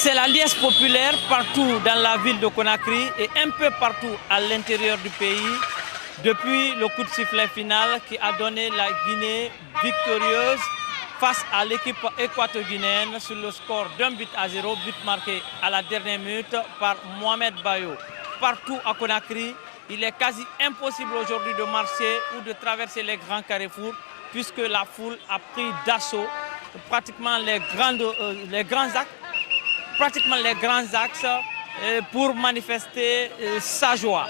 C'est la liesse populaire partout dans la ville de Conakry et un peu partout à l'intérieur du pays depuis le coup de sifflet final qui a donné la Guinée victorieuse face à l'équipe équato-guinéenne sur le score d'1-0, but marqué à la dernière minute par Mohamed Bayo. Partout à Conakry, il est quasi impossible aujourd'hui de marcher ou de traverser les grands carrefours puisque la foule a pris d'assaut pratiquement les grands axes pour manifester sa joie.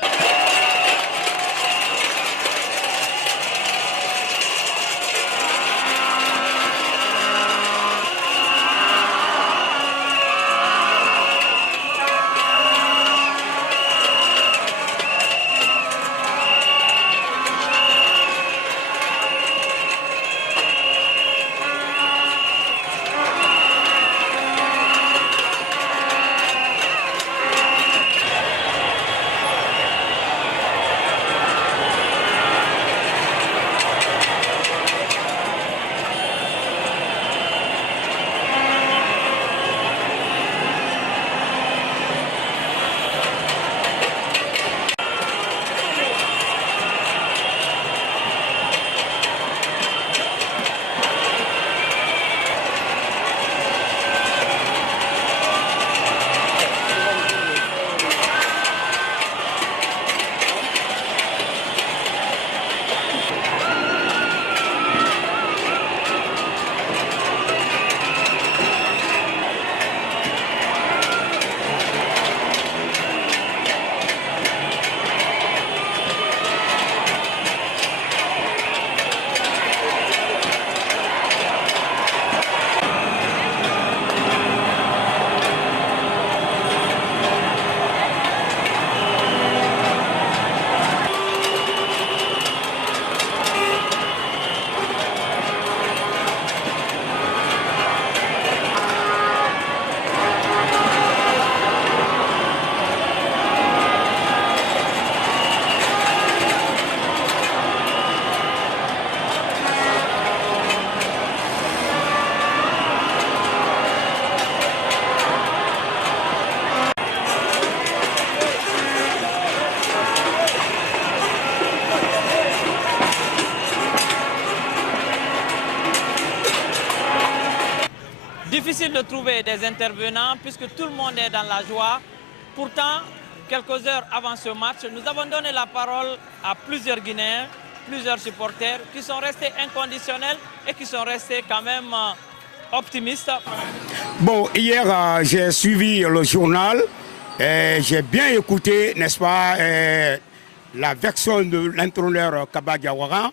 Difficile de trouver des intervenants puisque tout le monde est dans la joie. Pourtant, quelques heures avant ce match, nous avons donné la parole à plusieurs Guinéens, plusieurs supporters qui sont restés inconditionnels et qui sont restés quand même optimistes. Bon, hier, j'ai suivi le journal et j'ai bien écouté, n'est-ce pas, la version de l'entraîneur Kaba Diawara.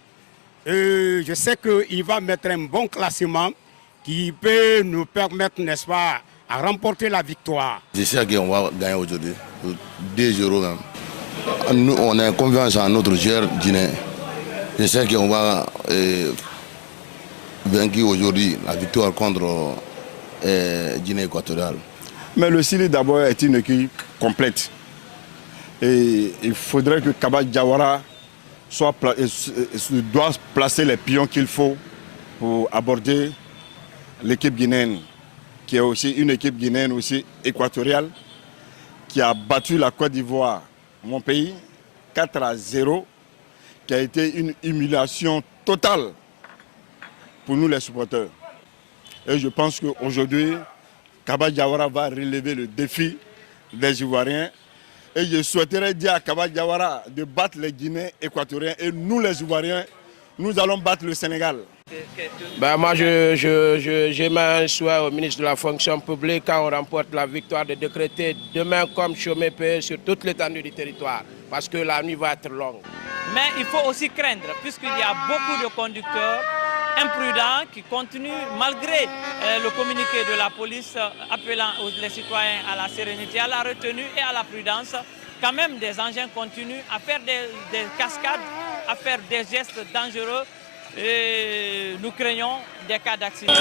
Je sais qu'il va mettre un bon classement qui peut nous permettre, n'est-ce pas, à remporter la victoire. Je sais qu'on va gagner aujourd'hui, 2-0 même. Nous, on a confiance en notre joueur guinéen. Je sais qu'on va vaincre aujourd'hui la victoire contre Guinée équatoriale. Mais le Chili d'abord est une équipe complète. Et il faudrait que Kaba Diawara doit placer les pions qu'il faut pour aborder l'équipe guinéenne, qui est aussi une équipe guinéenne aussi équatoriale, qui a battu la Côte d'Ivoire, mon pays, 4-0, qui a été une humiliation totale pour nous les supporters. Et je pense qu'aujourd'hui, Kaba Diawara va relever le défi des Ivoiriens. Et je souhaiterais dire à Kaba Diawara de battre les Guinéens équatoriens et nous les Ivoiriens, nous allons battre le Sénégal. Moi, j'ai mis un souhait au ministre de la fonction publique quand on remporte la victoire de décréter demain comme chômé payé sur toute l'étendue du territoire, parce que la nuit va être longue. Mais il faut aussi craindre, puisqu'il y a beaucoup de conducteurs imprudents qui continuent, malgré le communiqué de la police appelant les citoyens à la sérénité, à la retenue et à la prudence, quand même des engins continuent à faire des cascades, à faire des gestes dangereux. Et nous craignons des cas d'accident.